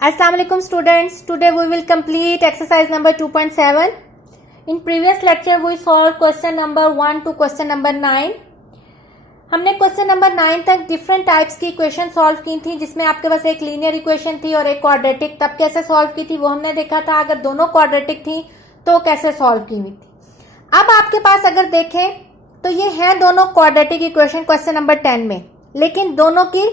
Assalamu alaikum students. Today we will complete exercise number 2.7. In previous lecture we solved question number 1 to question number 9. हमने question number 9 तक different types की equation solve की थी, जिसमें आपके पास एक linear equation थी और एक क्वाड्रेटिक। तब कैसे सॉल्व की थी वो हमने देखा था। अगर दोनों क्वाड्रेटिक थी तो कैसे सॉल्व की हुई थी। अब आपके पास अगर देखें तो ये है दोनों क्वाड्रेटिक इक्वेशन क्वेश्चन नंबर 10 में, लेकिन दोनों की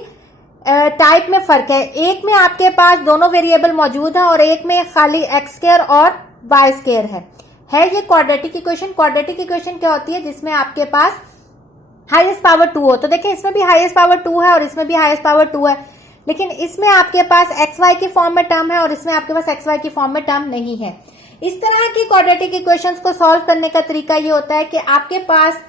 टाइप में फर्क है। एक में आपके पास दोनों वेरिएबल मौजूद है और एक में खाली एक्स स्क्वायर और वाई स्क्वायर है ये क्वाड्रेटिक इक्वेशन। क्वाड्रेटिक इक्वेशन क्या होती है? जिसमें आपके पास हाईएस्ट पावर 2 हो। तो देखिए इसमें भी हाईएस्ट पावर 2 है और इसमें भी हाईएस्ट पावर 2 है, लेकिन इसमें आपके पास एक्स वाई की फॉर्म में टर्म है और इसमें आपके पास एक्स वाई की फॉर्म में टर्म नहीं है। इस तरह की क्वाड्रेटिक इक्वेशंस को सॉल्व करने का तरीका ये होता है कि आपके पास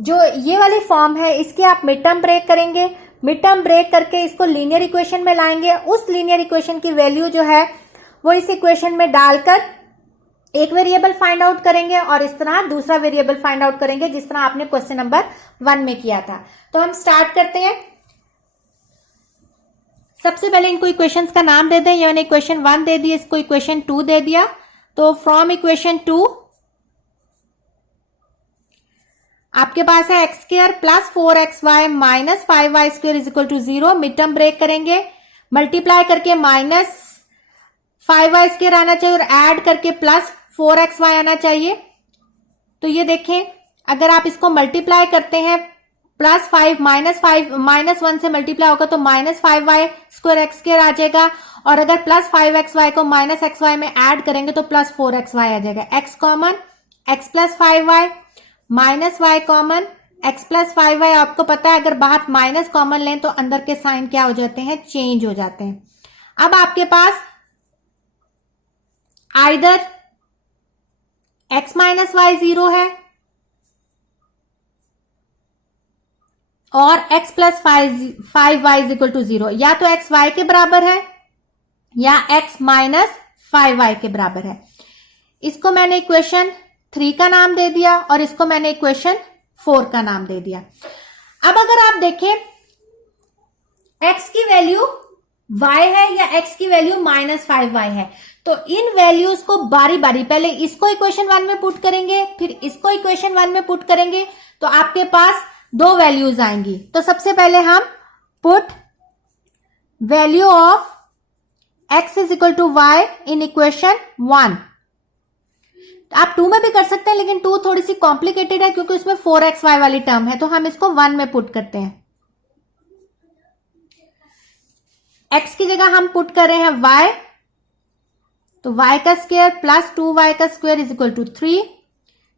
जो ये वाली फॉर्म है इसके आप मिड टर्म ब्रेक करेंगे, मिड टर्म ब्रेक करके इसको लीनियर इक्वेशन में लाएंगे। उस लीनियर इक्वेशन की वैल्यू जो है वो इस इक्वेशन में डालकर एक वेरिएबल फाइंड आउट करेंगे और इस तरह दूसरा वेरिएबल फाइंड आउट करेंगे, जिस तरह आपने क्वेश्चन नंबर 1 में किया था। तो हम स्टार्ट करते हैं। सबसे पहले इनको इक्वेशंस का नाम दे दें। मैंने इक्वेशन 1 दे दी, इसको इक्वेशन 2 दे दिया। तो फ्रॉम इक्वेशन 2 आपके पास है x square plus 4xy minus 5y square is equal to 0। Mid term break करेंगे, मल्टीप्लाई करके माइनस 5y स्क्वायर आना चाहिए और ऐड करके प्लस 4xy आना चाहिए। तो ये देखें, अगर आप इसको मल्टीप्लाई करते हैं प्लस 5 माइनस 1 से मल्टीप्लाई होगा तो minus 5y square x square आ जाएगा, और अगर प्लस 5xy को माइनस xy में ऐड करेंगे तो प्लस 4xy आ जाएगा। x common, x plus 5y minus y common, x plus 5y। आपको पता है अगर बाहर माइनस कॉमन लें तो अंदर के साइन क्या हो जाते हैं? चेंज हो जाते हैं। अब आपके पास आइदर x माइनस वाई 0 है और x plus 5y is equal to 0, या तो x y के बराबर है या x माइनस 5y के बराबर है। इसको मैंने इक्वेशन 3 का नाम दे दिया और इसको मैंने इक्वेशन 4 का नाम दे दिया। अब अगर आप देखें x की वैल्यू y है या x की वैल्यू माइनस 5y है, तो इन वैल्यूज को बारी बारी पहले इसको इक्वेशन 1 में पुट करेंगे, फिर इसको इक्वेशन 1 में पुट करेंगे, तो आपके पास 2 वैल्यूज आएंगी। तो सबसे पहले हम put value of x is equal to y in equation 1। आप 2 में भी कर सकते हैं, लेकिन 2 थोड़ी सी कॉम्प्लिकेटेड है क्योंकि उसमें 4xy वाली टर्म है, तो हम इसको 1 में पुट करते हैं। x की जगह हम पुट कर रहे हैं y, तो y का स्क्वायर प्लस 2y का स्क्वायर इज इक्वल टू 3।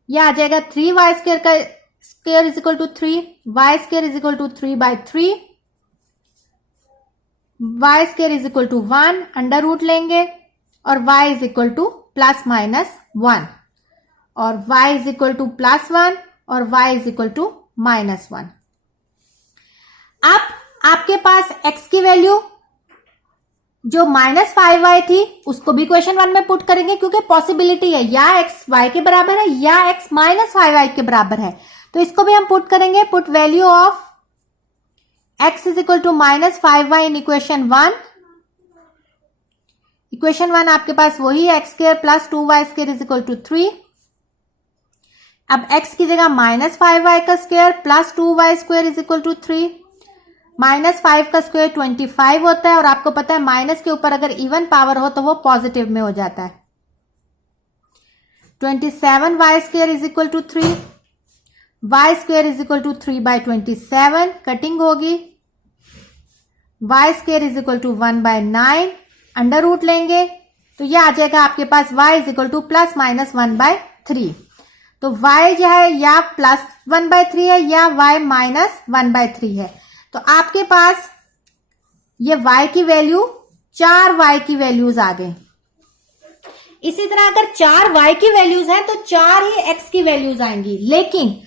यह आ जाएगा 3y स्क्वायर का square is equal to 3, y square is equal to 3/3, y square is equal to 1, under root लेंगे और y is equal to plus minus 1, और y is equal to plus 1 और y is equal to minus 1। अब आपके पास x की value जो minus 5y थी उसको भी इक्वेशन 1 में पुट करेंगे, क्योंकि पॉसिबिलिटी है या x y के बराबर है या x माइनस 5y के बराबर है, तो इसको भी हम पुट करेंगे। Put value of x is equal to minus 5y in equation 1। Equation 1 आपके पास वही है, x square plus 2y square is equal to 3। अब x की जगह माइनस 5y का square plus 2y square is equal to 3। Minus 5 का square 25 होता है, और आपको पता है माइनस के ऊपर अगर इवन पावर हो तो वो पॉजिटिव में हो जाता है। 27y square is equal to 3, y square is equal to 3/27, cutting होगी, y square is equal to 1/9, under root लेंगे तो यह आ जाएगा आपके पास y is equal to plus minus 1/3। तो y जो है या प्लस 1/3 है या y माइनस 1/3 है। तो आपके पास ये y की वैल्यू 4 y की वैल्यूज आ गए। इसी तरह अगर 4 y की वैल्यूज हैं तो 4 ही x की वैल्यूज आएंगी, लेकिन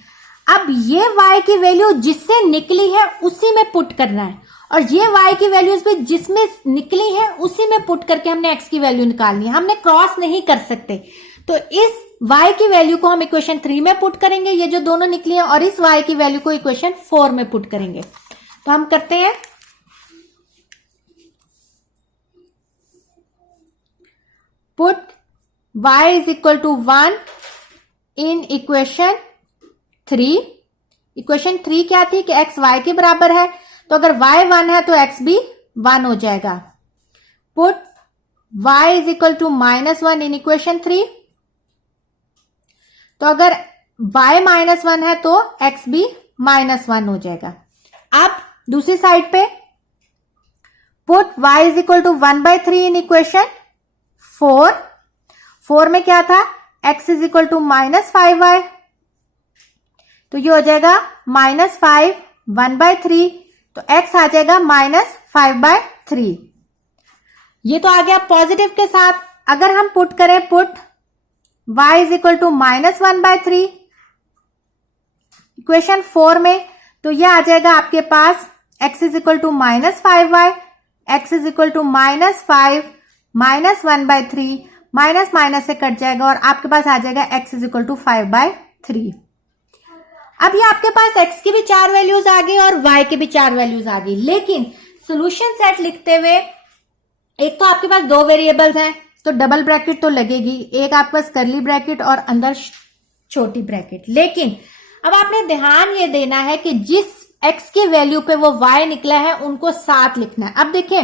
अब ये y की वैल्यू जिससे निकली है उसी में पुट करना है, और ये y की वैल्यूज भी जिसमें निकली है उसी में पुट करके हमने x की वैल्यू निकालनी है। हमने क्रॉस नहीं कर सकते, तो इस y की वैल्यू को हम इक्वेशन 3 में पुट करेंगे, ये जो दोनों निकली है, और इस y की वैल्यू को इक्वेशन 4 में पुट करेंगे। तो हम करते हैं put y is equal to 1 in equation 3। Equation 3 क्या थी कि x y के बराबर है, तो अगर y 1 है तो x भी 1 हो जाएगा। Put y is equal to -1 in equation 3, तो अगर y -1 है तो x भी -1 हो जाएगा। अब दूसरी साइड पे put y is equal to 1/3 in equation 4। 4 में क्या था, x is equal to -5y, तो ये हो जाएगा -5 1/3, तो x आ जाएगा -5/3। ये तो आ गया पॉजिटिव के साथ। अगर हम पुट करें put y is equal to -1/3 equation 4 में, तो ये आ जाएगा आपके पास x is equal to -5y, x is equal to -5 -1/3, minus minus से कट जाएगा और आपके पास आ जाएगा x इज इक्वल टू 5/3। अब ये आपके पास x की भी 4 वैल्यूज आ गई और y की भी 4 वैल्यूज आ गई, लेकिन सॉल्यूशन सेट लिखते हुए एक तो आपके पास 2 वेरिएबल्स हैं तो डबल ब्रैकेट तो लगेगी, एक आपके पास करली ब्रैकेट और अंदर छोटी ब्रैकेट। लेकिन अब आपने ध्यान ये देना है कि जिस x की वैल्यू पे वो y निकला है उनको साथ लिखना है। अब देखें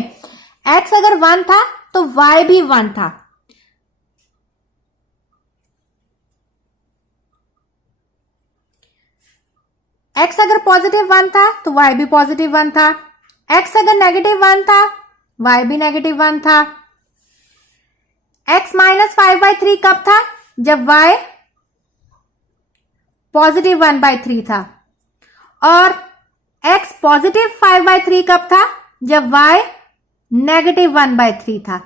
x अगर 1 था तो y भी 1 था, x अगर पॉजिटिव 1 था तो y भी पॉजिटिव 1 था, x अगर नेगेटिव 1 था y भी नेगेटिव 1 था। x -5/3 कब था, जब y पॉजिटिव 1/3 था, और x पॉजिटिव 5/3 कब था, जब y नेगेटिव 1/3 था।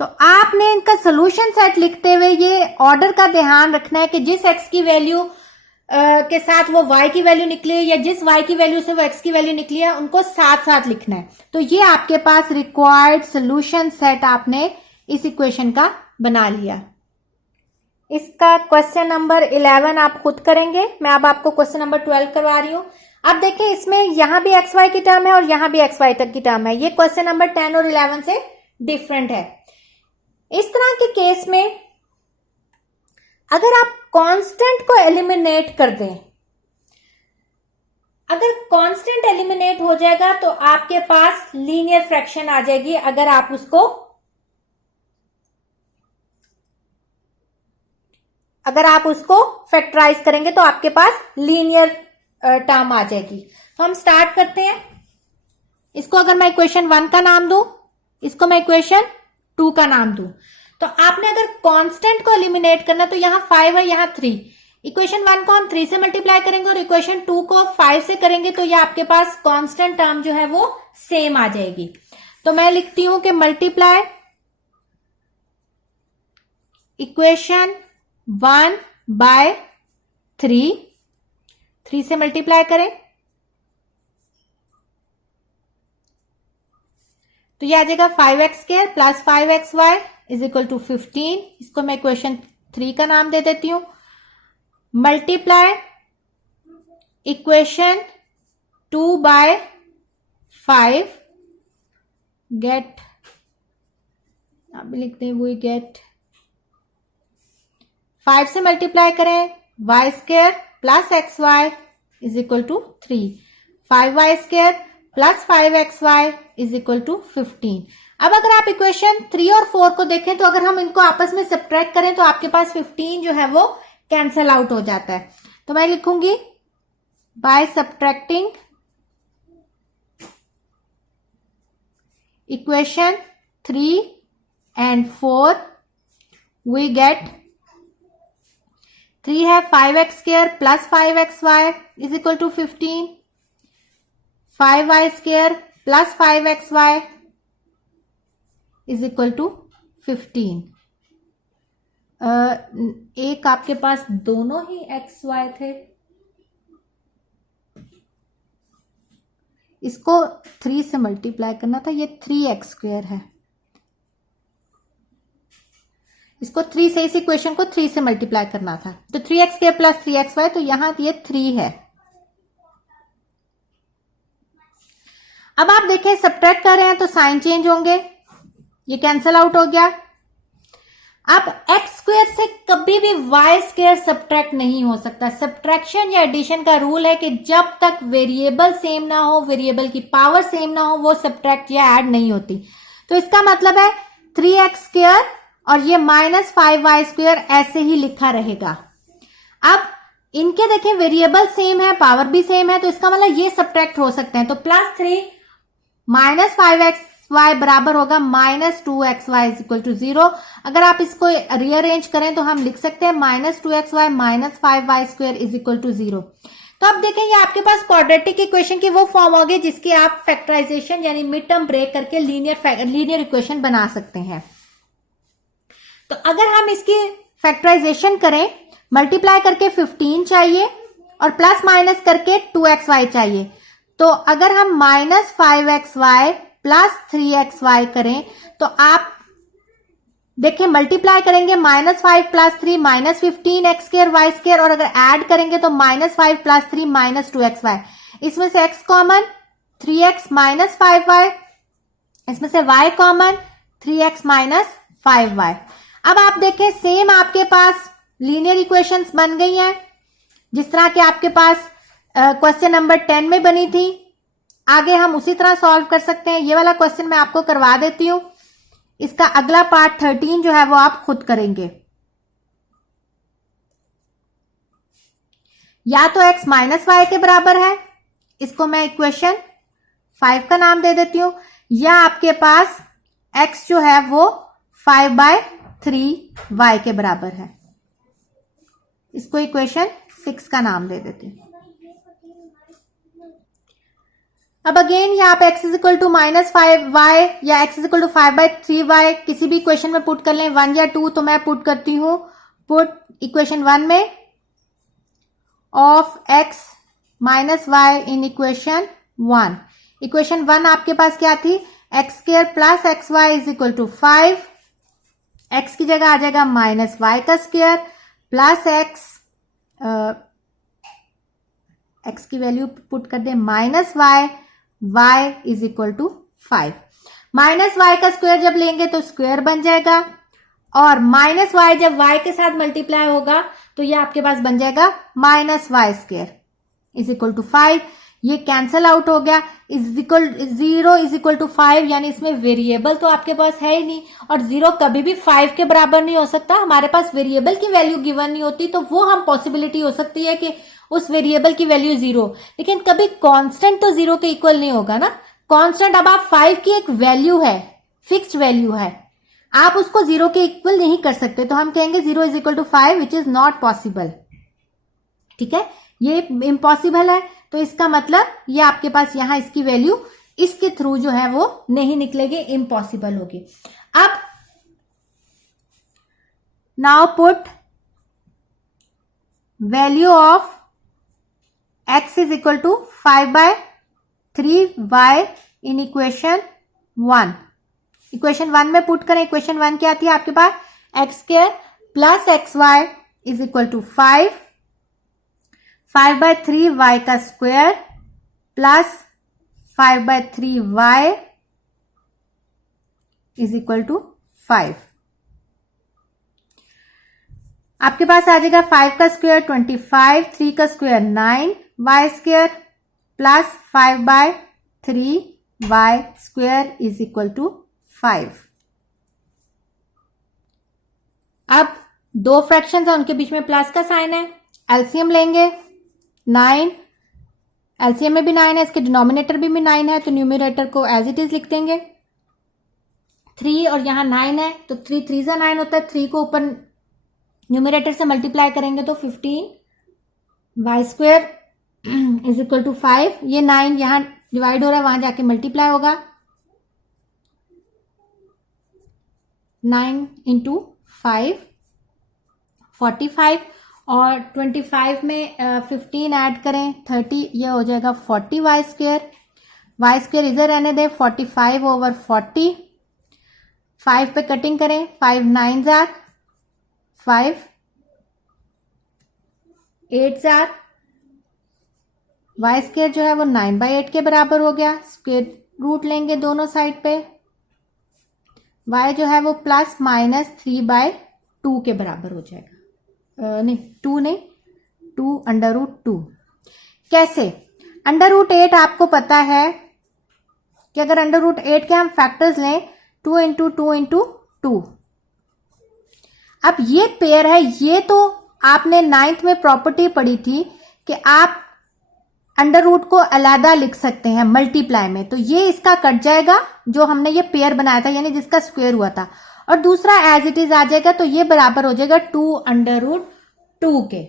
तो आपने इनका सोल्यूशन सेट लिखते हुए ये ऑर्डर का ध्यान रखना है कि जिस x की वैल्यू के साथ वो y की वैल्यू निकली है या जिस y की वैल्यू से वो x की वैल्यू निकली है उनको साथ साथ लिखना है। तो ये आपके पास रिक्वायर्ड सोल्यूशन सेट आपने इस इक्वेशन का बना लिया। इसका क्वेश्चन नंबर 11 आप खुद करेंगे, मैं अब आपको क्वेश्चन नंबर 12 करवा रही हूं। अब देखिए इसमें यहां भी एक्स वाई की टर्म है और यहां भी एक्स वाई तक की टर्म है, ये क्वेश्चन नंबर 10 और 11 से डिफरेंट है। इस तरह के केस में अगर आप कांस्टेंट को एलिमिनेट कर दें, अगर कांस्टेंट एलिमिनेट हो जाएगा तो आपके पास लीनियर फ्रैक्शन आ जाएगी। अगर आप उसको फैक्टराइज करेंगे तो आपके पास लीनियर टर्म आ जाएगी। तो हम स्टार्ट करते हैं। इसको अगर मैं इक्वेशन 1 का नाम दूं, इसको मैं इक्वेशन 2 का नाम दूं, तो आपने अगर कांस्टेंट को एलिमिनेट करना तो यहां 5 है, यहां 3। इक्वेशन 1 को हम 3 से मल्टीप्लाई करेंगे और इक्वेशन 2 को 5 से करेंगे, तो ये आपके पास कांस्टेंट टर्म जो है वो सेम आ जाएगी। तो मैं लिखती हूं कि मल्टीप्लाई इक्वेशन 1 बाय 3 से मल्टीप्लाई करें तो यह आ जाएगा 5x² plus 5xy is equal to 15। इसको मैं इक्वेशन 3 का नाम दे देती हूं। मल्टीप्लाई इक्वेशन 2 बाय 5 गेट, आप भी लिखते हैं वो गेट 5 से मल्टीप्लाई करें y² plus xy is equal to 3, 5y² plus 5xy is equal to 15। अब अगर आप इक्वेशन 3 और 4 को देखें तो अगर हम इनको आपस में सब्ट्रैक्ट करें तो आपके पास 15 जो है वो कैंसल आउट हो जाता है। तो मैं लिखूंगी by subtracting equation 3 and 4 we get 3 है 5x² plus 5xy is equal to 15, 5y² plus 5xy is equal to 15। एक आपके पास दोनों ही एक्स वाई थे, इसको 3 से मल्टीप्लाई करना था, ये 3x² है। इसको 3 से, इस इक्वेशन को 3 से मल्टीप्लाई करना था, तो 3x² प्लस 3xy, तो यहां ये 3 है। अब आप देखें सब्ट्रैक्ट कर रहे हैं तो साइन चेंज होंगे, ये कैंसल आउट हो गया। अब एक्स स्क्वायर से कभी भी वाई स्क्वायर सब्ट्रैक्ट नहीं हो सकता। सब्ट्रैक्शन या एडिशन का रूल है कि जब तक वेरिएबल सेम ना हो, वेरिएबल की पावर सेम ना हो, वो सब्ट्रैक्ट या ऐड नहीं होती। तो इसका मतलब है 3x स्क्वायर और ये -5y स्क्वायर ऐसे ही लिखा रहेगा। अब इनके देखें वेरिएबल सेम है, पावर भी सेम है, तो इसका मतलब ये सब्ट्रैक्ट हो सकते हैं। तो +3 -5xy बराबर होगा -2xy इज इक्वल टू 0। अगर आप इसको रीअरेंज करें तो हम लिख सकते हैं -2xy -5y square is equal to 0। तो अब देखें ये आपके पास क्वाड्रेटिक इक्वेशन की वो फॉर्म होगी जिसकी आप फैक्टराइजेशन यानी मिड टर्म ब्रेक करके लीनियर इक्वेशन बना सकते हैं। तो अगर हम इसकी फैक्टराइजेशन करें, मल्टीप्लाई करके 15 चाहिए और प्लस माइनस करके 2xy चाहिए। तो अगर हम -5xy प्लस 3xy करें तो आप देखिए मल्टीप्लाई करेंगे -5 plus 3 -15x square y square, और अगर ऐड करेंगे तो -5 प्लस 3 -2xy। इसमें से x common 3x minus 5y, इसमें से y common 3x minus 5y। अब आप देखें सेम आपके पास लीनियर इक्वेशंस बन गई हैं जिस तरह के आपके पास क्वेश्चन नंबर 10 में बनी थी। आगे हम उसी तरह सॉल्व कर सकते हैं। ये वाला क्वेश्चन मैं आपको करवा देती हूं, इसका अगला पार्ट 13 जो है वो आप खुद करेंगे। या तो x माइनस वाई के बराबर है, इसको मैं इक्वेशन 5 का नाम दे देती हूं, या आपके पास x जो है वो 5/3y के बराबर है, इसको इक्वेशन 6 का नाम दे देती हूं। अब अगेन यहाँ पे x is equal to -5y या x is equal to 5/3y किसी भी इक्वेशन में पुट कर लें, 1 या 2, तो मैं पुट करती हूं पुट इक्वेशन 1 में of x minus y in equation 1। Equation 1 आपके पास क्या थी, x square plus x y is equal to 5। x की जगह आ जाएगा -y का स्क्वायर प्लस x की वैल्यू पुट कर दे -y, y is equal to 5। -y का स्क्वायर जब लेंगे तो स्क्वायर बन जाएगा, और -y जब y के साथ मल्टीप्लाई होगा तो ये आपके पास बन जाएगा -y square is equal to 5। ये कैंसल आउट हो गया, is equal 0 is equal to 5, यानी इसमें वेरिएबल तो आपके पास है ही नहीं, और 0 कभी भी 5 के बराबर नहीं हो सकता। हमारे पास वेरिएबल की वैल्यू गिवन नहीं होती, तो वो हम पॉसिबिलिटी हो सकती है कि उस वेरिएबल की वैल्यू 0, लेकिन कभी कांस्टेंट तो 0 के इक्वल नहीं होगा ना। कांस्टेंट अब आप 5 की एक वैल्यू है, फिक्स्ड वैल्यू है, आप उसको 0 के इक्वल नहीं कर सकते, तो हम कहेंगे 0 is equal to 5 which is not possible. ठीक है, ये इम्पॉसिबल है, तो इसका मतलब ये आपके पास यहां इसकी वैल्यू इसके थ्रू जो है वो नहीं निकलेगी, इम्पॉसिबल होगी। अब now put value of x is equal to 5/3y in equation 1। Equation 1 में पुट करें, इक्वेशन 1 क्या थी आपके पास, x square plus x y is equal to 5, 5/3y का square plus 5/3y is equal to 5। आपके पास आ जाएगा 5 का स्क्वायर 25, 3 का square 9 y square plus 5/3y square is equal to 5। अब दो फ्रैक्शंस है, उनके बीच में प्लस का साइन है, एलसीएम लेंगे 9, एलसीएम में भी 9 है, इसके डिनोमिनेटर भी 9 है, तो न्यूमरेटर को एज इट इज लिख देंगे 3, और यहां 9 है तो 3 3 से 9 होता है, 3 को ऊपर न्यूमरेटर से मल्टीप्लाई करेंगे तो 15y square is equal to 5। ये 9 यहां डिवाइड हो रहा है, वहां जाके मल्टीप्लाई होगा, 9 इंटू 5 45, और 25 में 15 ऐड करें 30, ये हो जाएगा 40y स्क्वायर। y स्क्वायर इधर रहने दें, 45 ओवर 40, 5 पे कटिंग करें, 5 9 जार 5, 8 जार, y स्क्वायर जो है वो 9/8 के बराबर हो गया। स्क्वायर रूट लेंगे दोनों साइड पे, y जो है वो प्लस माइनस 3/2 2 के बराबर हो जाएगा। नहीं 2 नहीं, 2 अंडर रूट 2। कैसे? अंडर रूट 8 आपको पता है कि अगर अंडर रूट 8 के हम फैक्टर्स लें 2 इंटू 2 इंटू 2। अब ये पेयर है, ये तो आपने 9th में प्रॉपर्टी पढ़ी थी कि आप अंडर रूट को अलग लिख सकते हैं मल्टीप्लाई में, तो ये इसका कट जाएगा जो हमने ये पेयर बनाया था यानी जिसका स्क्वायर हुआ था, और दूसरा एज इट इज आ जाएगा, तो ये बराबर हो जाएगा 2 अंडर रूट 2 के।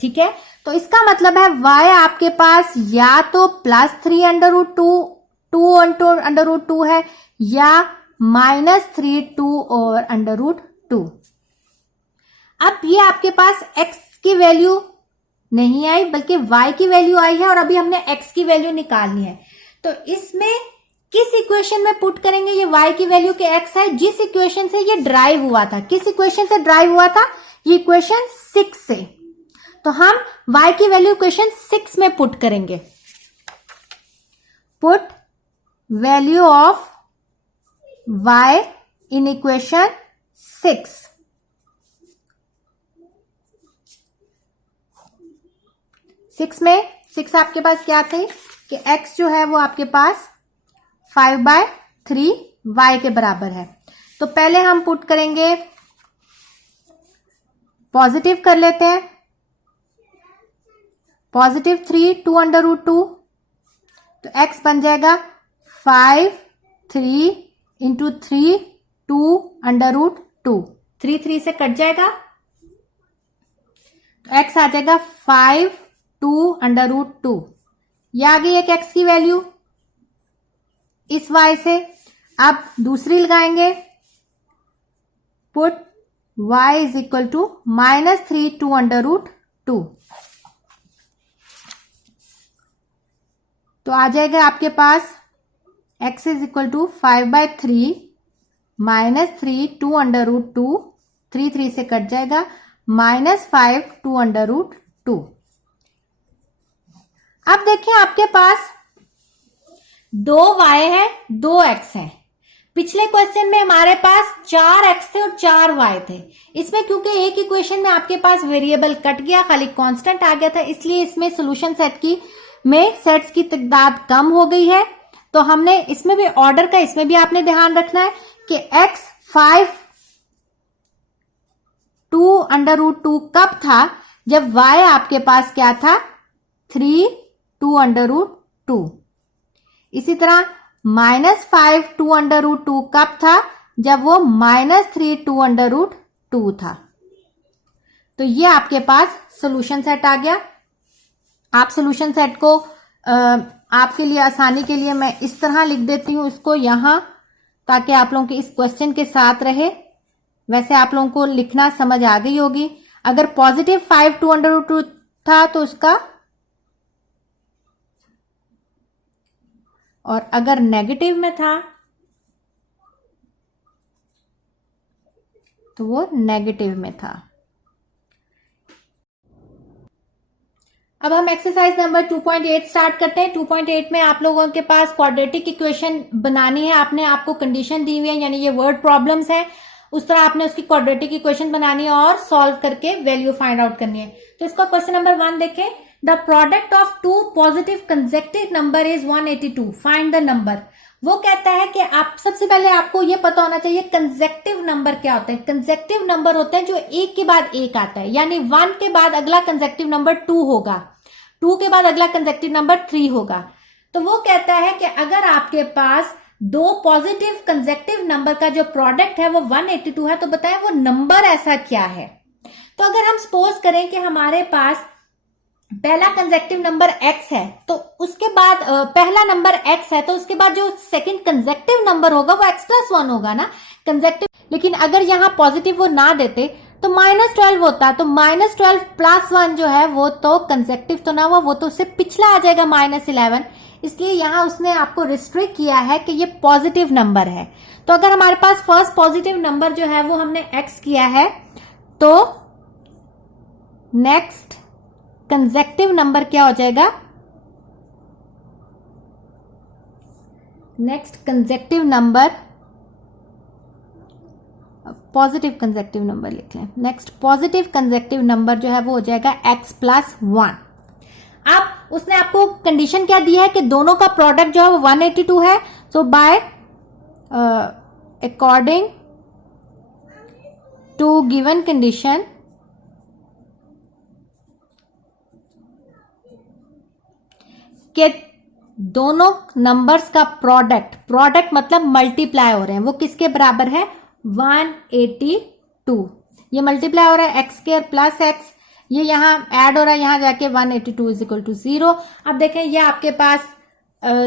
ठीक है, तो इसका मतलब है y आपके पास या तो +3 अंडर रूट 2 अंडर रूट 2 है, या -3 2 और अंडर रूट 2। अब ये आपके पास x की वैल्यू नहीं आई बल्कि y की वैल्यू आई है, और अभी हमने x की वैल्यू निकालनी है। तो इसमें किस इक्वेशन में पुट करेंगे ये y की वैल्यू के x है, जिस इक्वेशन से ये ड्राइव हुआ था। किस इक्वेशन से ड्राइव हुआ था? ये इक्वेशन 6 से। तो हम y की वैल्यू इक्वेशन 6 में पुट करेंगे। Put value of y in equation 6। में 6 आपके पास क्या थे कि x जो है वो आपके पास 5/3 y के बराबर है। तो पहले हम पुट करेंगे, पॉजिटिव कर लेते हैं, +3 2 अंडर रूट 2, तो x बन जाएगा 5 3 इंटू 3 2 अंडर रूट 2। 3 से कट जाएगा, तो x आ जाएगा 5 2 अंडर रूट 2। यह आ गई एक x की वैल्यू इस y से। अब दूसरी लगाएंगे, put y is equal to -3 2 under root 2। तो आ जाएगा आपके पास x is equal to 5/3 -3 2 under root 2, 3 से कट जाएगा, -5 2 अंडर रूट 2। अब देखिए आपके पास 2 y है, 2 x है। पिछले क्वेश्चन में हमारे पास 4 x थे और 4 y थे। इसमें क्योंकि एक इक्वेशन में आपके पास वेरिएबल कट गया, खाली कांस्टेंट आ गया था, इसलिए इसमें सोल्यूशन सेट्स की तादाद कम हो गई है। तो हमने इसमें भी ऑर्डर का, इसमें भी आपने ध्यान रखना है कि x 5 2 अंडर रूट 2 कब था? जब y आपके पास क्या था? 3 2 अंडर रूट 2। इसी तरह -5 2 अंडर रूट 2 कब था? जब वो -3 2 अंडर रूट 2 था। तो ये आपके पास सोल्यूशन सेट आ गया। आप सोल्यूशन सेट को आपके लिए आसानी के लिए मैं इस तरह लिख देती हूं इसको यहां, ताकि आप लोगों के इस क्वेश्चन के साथ रहे। वैसे आप लोगों को लिखना समझ आ गई होगी। अगर +5 2 अंडर रूट 2 था तो उसका, और अगर नेगेटिव में था तो वो नेगेटिव में था। अब हम एक्सरसाइज नंबर 2.8 स्टार्ट करते हैं। 2.8 में आप लोगों के पास क्वाड्रेटिक इक्वेशन बनानी है। आपको कंडीशन दी हुई है, यानी ये वर्ड प्रॉब्लम्स है, उस तरह आपने उसकी क्वाड्रेटिक इक्वेशन बनानी है और सॉल्व करके वैल्यू फाइंड आउट करनी है। तो इसका क्वेश्चन नंबर 1 देखें। The product of 2 positive consecutive number is 182, find the number. वो कहता है कि आप सबसे पहले आपको ये पता होना चाहिए कंसेक्यूटिव नंबर क्या होते हैं। कंसेक्यूटिव नंबर होते हैं जो एक के बाद एक आता है, यानी 1 के बाद अगला कंसेक्यूटिव नंबर 2 होगा, 2 के बाद अगला कंसेक्यूटिव नंबर 3 होगा। तो वो कहता है कि अगर आपके पास 2 पॉजिटिव कंसेक्यूटिव नंबर का जो प्रोडक्ट है वो 182 है, तो बताएं वो नंबर ऐसा क्या है। तो अगर हम सपोज करें कि हमारे पास पहला कंसेक्यूटिव नंबर x है, तो उसके बाद पहला नंबर x है, तो उसके बाद जो सेकंड कंसेक्यूटिव नंबर होगा वो x+1 होगा ना कंसेक्यूटिव। लेकिन अगर यहां पॉजिटिव वो ना देते तो -12 होता, तो -12 + 1 जो है वो तो कंसेक्यूटिव तो ना हुआ, वो तो उससे पिछला आ जाएगा -11। इसलिए यहां उसने आपको रिस्ट्रिक्ट किया है कि ये पॉजिटिव नंबर है। तो अगर हमारे पास फर्स्ट पॉजिटिव नंबर जो है वो हमने x किया है, तो नेक्स्ट कंसेक्यूटिव नंबर क्या हो जाएगा? Next consecutive number positive consecutive number लिख लें। नेक्स्ट पॉजिटिव कंसेक्टिव नंबर जो है वो हो जाएगा x+1। अब उसने आपको कंडीशन क्या दी है कि दोनों का प्रोडक्ट जो है वो 182 है। So by according to given condition के दोनों नंबर्स का प्रोडक्ट मतलब मल्टीप्लाई हो रहे हैं, वो किसके बराबर है? 182। ये मल्टीप्लाई हो रहा है x² प्लस x, ये यहां ऐड हो रहा है, यहां जाके 182 इज इक्वल टू 0। अब देखें ये आपके पास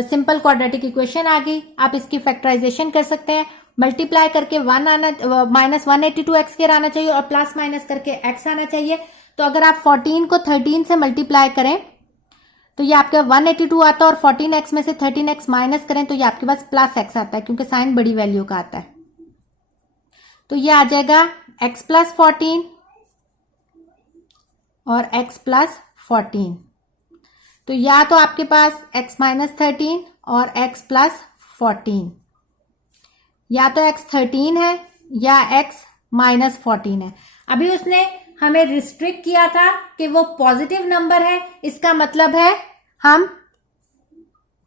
सिंपल क्वाड्रेटिक इक्वेशन आ गई। आप इसकी फैक्टराइजेशन कर सकते हैं। मल्टीप्लाई करके माइनस 182 x² आना चाहिए और प्लस माइनस करके x आना चाहिए। तो अगर आप 14 को 13 से मल्टीप्लाई करें तो ये आपके 182 आता है, और 14x में से 13x माइनस करें तो ये आपके पास प्लस x आता है, क्योंकि साइन बड़ी वैल्यू का आता है। तो ये आ जाएगा x+14 और x+14। तो या तो आपके पास x-13 और x+14, या तो x13 है या x-14 है। अभी उसने हमें रिस्ट्रिक्ट किया था कि वो पॉजिटिव नंबर है, इसका मतलब है हम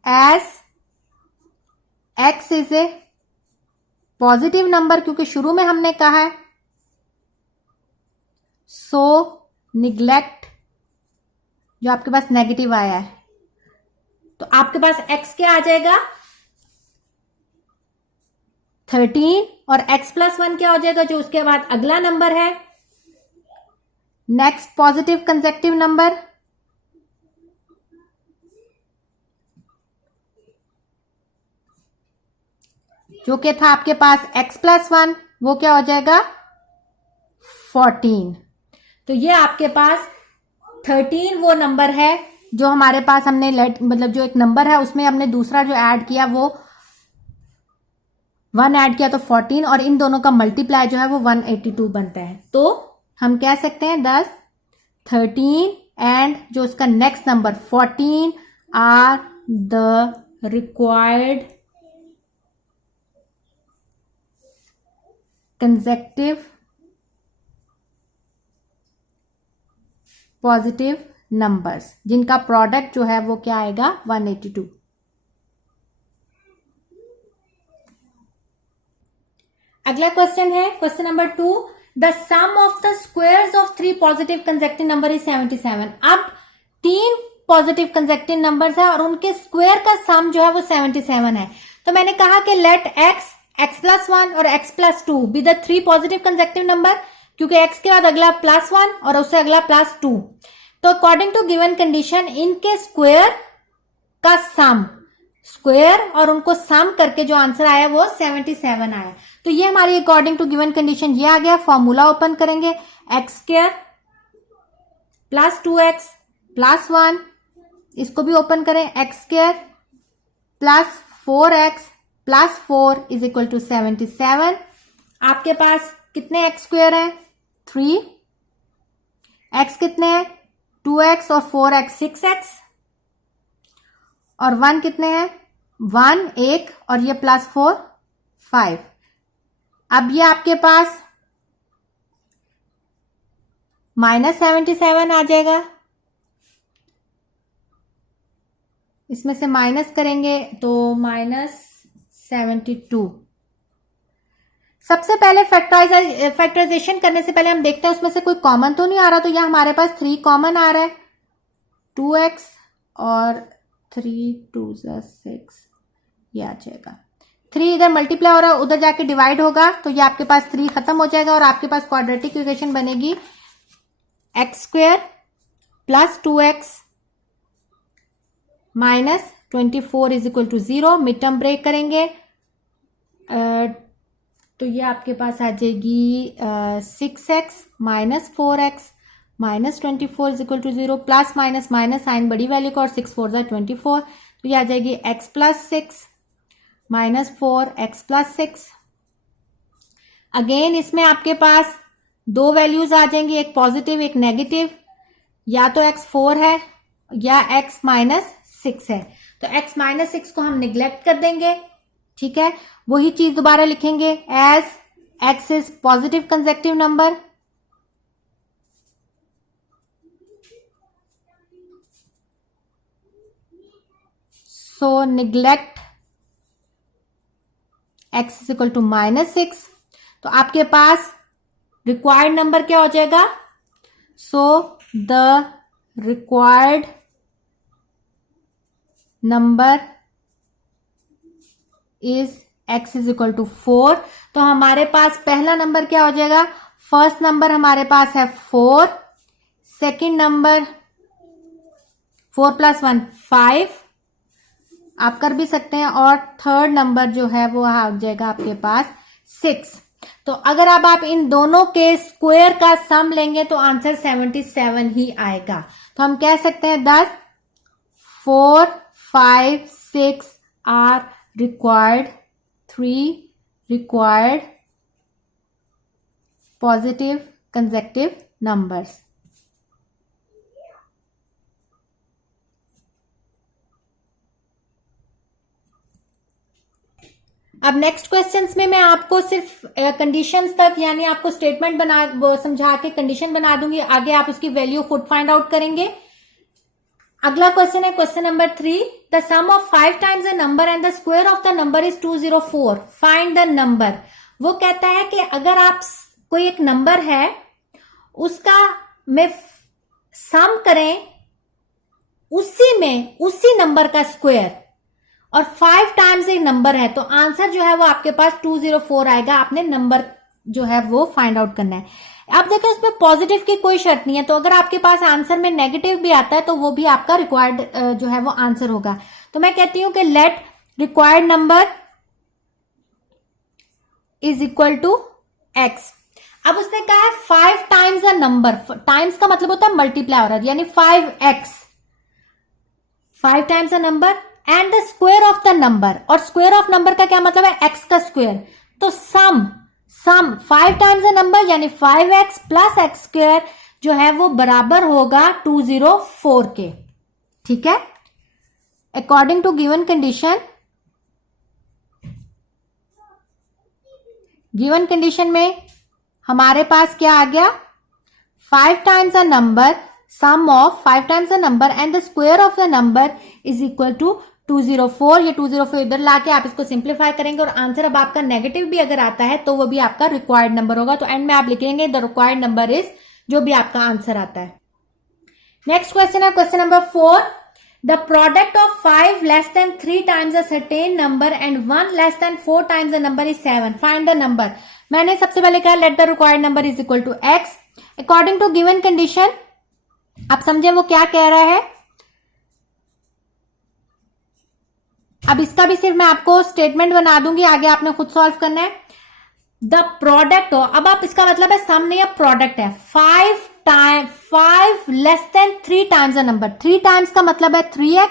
as x is a positive number, क्योंकि शुरू में हमने कहा है सो निग्लेक्ट जो आपके पास नेगेटिव आया है, तो आपके पास x क्या आ जाएगा? 13 और x+1 क्या हो जाएगा जो उसके बाद अगला नंबर है। नेक्स्ट पॉजिटिव कंसेक्टिव नंबर जो कि था आपके पास x+1, वो क्या हो जाएगा? 14। तो ये आपके पास 13 वो नंबर है जो हमारे पास हमने मतलब जो एक नंबर है उसमें हमने दूसरा जो ऐड किया वो 1 ऐड किया तो 14, और इन दोनों का मल्टीप्लाई जो है वो 182 बनता है। तो हम कह सकते हैं 10, 13 एंड जो उसका next number 14 are the required consecutive positive numbers, जिनका प्रोडक्ट जो है वो क्या आएगा? 182। अगला क्वेश्चन है question number 2। The sum of the squares of 3 positive consecutive number is 77। अब 3 पॉजिटिव कंसेक्टिव नंबर्स है और उनके स्क्वायर का सम जो है वो 77 है। तो मैंने कहा कि लेट x+1 और x+2 be the 3 positive consecutive number, क्योंकि x के बाद अगला +1 और उससे अगला +2। तो अकॉर्डिंग टू गिवन कंडीशन इनके स्क्वायर का सम, स्क्वायर और उनको सम करके जो आंसर आया वो 77 आया। तो ये हमारी अकॉर्डिंग टू गिवन कंडीशन ये आ गया। फॉर्मूला ओपन करेंगे, x² प्लस 2x प्लस 1, इसको भी ओपन करें, x² plus 4x plus 4 is equal to 77। आपके पास कितने x² है? 3, x कितने हैं? 2x और 4x 6x, और 1 कितने हैं? 1 1 और ये +4 5। अब ये आपके पास -77 आ जाएगा, इसमें से माइनस करेंगे तो -72। सबसे पहले फैक्टराइजेशन करने से पहले हम देखते हैं उसमें से कोई कॉमन तो नहीं आ रहा। तो यहां हमारे पास 3 कॉमन आ रहा है, 2x और 3 2 6, ये आ जाएगा। 3 इधर मल्टीप्लाई हो रहा है, उधर जाके डिवाइड होगा तो ये आपके पास 3 खत्म हो जाएगा और आपके पास क्वाड्रेटिक इक्वेशन बनेगी x² plus 2x minus 24 is equal to 0। Mid term break करेंगे तो ये आपके पास आ जाएगी 6x minus 4x minus 24 is equal to 0, plus minus minus sign बड़ी वैल्यू का और 6 4 24, तो ये आ जाएगी x plus 6 minus 4 x plus 6। Again इसमें आपके पास 2 वैल्यूज आ जाएंगी, एक पॉजिटिव एक नेगेटिव, या तो x 4 है या x माइनस 6 है। तो x माइनस 6 को हम निग्लेक्ट कर देंगे, ठीक है। वही चीज दोबारा लिखेंगे as x is positive consecutive number. So neglect x is equal to -6. तो आपके पास रिक्वायर्ड नंबर क्या हो जाएगा? So the required number is x is equal to 4. तो हमारे पास पहला नंबर क्या हो जाएगा? फर्स्ट नंबर हमारे पास है 4, सेकेंड नंबर 4 + 1 5 आप कर भी सकते हैं, और थर्ड नंबर जो है वो आ जाएगा आपके पास 6. तो अगर अब आप इन दोनों के स्क्वायर का सम लेंगे तो आंसर 77 ही आएगा. तो हम कह सकते हैं 10 4 5 6 are required, 3 required positive consecutive numbers. अब नेक्स्ट क्वेश्चंस में मैं आपको सिर्फ कंडीशंस तक, यानी आपको स्टेटमेंट बना समझा के कंडीशन बना दूंगी, आगे आप उसकी वैल्यू खुद फाइंड आउट करेंगे. अगला क्वेश्चन है question number 3. The sum of 5 times a number and the square of the number is 204. Find the number. वो कहता है कि अगर आप कोई एक नंबर है उसका में सम करें उसी नंबर का स्क्वायर, और 5 टाइम्स एक नंबर है, तो आंसर जो है वो आपके पास 204 आएगा. आपने नंबर जो है वो फाइंड आउट करना है. आप देखो इसमें पॉजिटिव की कोई शर्त नहीं है, तो अगर आपके पास आंसर में नेगेटिव भी आता है तो वो भी आपका रिक्वायर्ड जो है वो आंसर होगा. तो मैं कहती हूं कि let required number is equal to x. अब उसने कहा है 5 टाइम्स अ नंबर. टाइम्स का मतलब होता है मल्टीप्लाई हो रहा है, यानी 5x. 5 times a number and the square of the number, और स्क्वायर ऑफ नंबर का क्या मतलब है? x का स्क्वायर. तो सम 5 टाइम्स अ नंबर यानी 5x प्लस एक्स स्क्वायर जो है वो बराबर होगा 204 के. ठीक है. अकॉर्डिंग टू गिवन कंडीशन में हमारे पास क्या आ गया? 5 times a number, sum of 5 times a number and the square of the number is equal to 204. ये 204 इधर लाके आप इसको सिंप्लीफाई करेंगे, और आंसर अब आपका नेगेटिव भी अगर आता है तो वो भी आपका रिक्वायर्ड नंबर होगा. तो एंड में आप लिखेंगे द रिक्वायर्ड नंबर इज, जो भी आपका आंसर आता है. नेक्स्ट क्वेश्चन है question number 4. The product of 5 less than 3 times a certain number and 1 less than 4 times the number is 7. Find the number. मैंने सबसे पहले कहा let the required number is equal to x. According to given condition, आप समझे वो क्या कह रहा है. अब इसका भी सिर्फ मैं आपको स्टेटमेंट बना दूंगी, आगे आपने खुद सॉल्व करना है. द प्रोडक्ट हो, अब आप इसका मतलब है सम नहीं है, प्रोडक्ट है. 5 less than 3 times a number. 3 times का मतलब है 3x.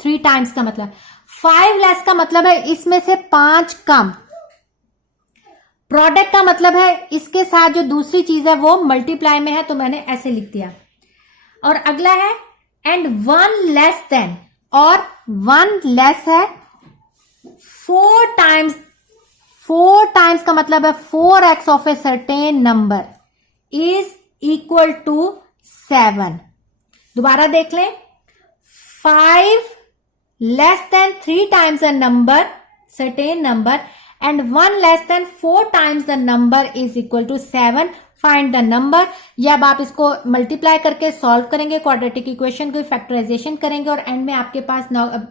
3 टाइम्स का मतलब 5 लेस का मतलब है इसमें से 5 कम. प्रोडक्ट का मतलब है इसके साथ जो दूसरी चीज है वो मल्टीप्लाई में है, तो मैंने ऐसे लिख दिया. और अगला है एंड 1 लेस देन, और 1 लेस है 4 टाइम्स. 4 टाइम्स का मतलब है 4x of a certain number is equal to 7. दोबारा देख लें. 5 less than 3 times a number, certain number, and 1 less than 4 times the number is equal to 7. Find the number. या अब आप इसको मल्टीप्लाई करके सॉल्व करेंगे, क्वाड्रेटिक इक्वेशन को फैक्टराइजेशन करेंगे, और एंड में आपके पास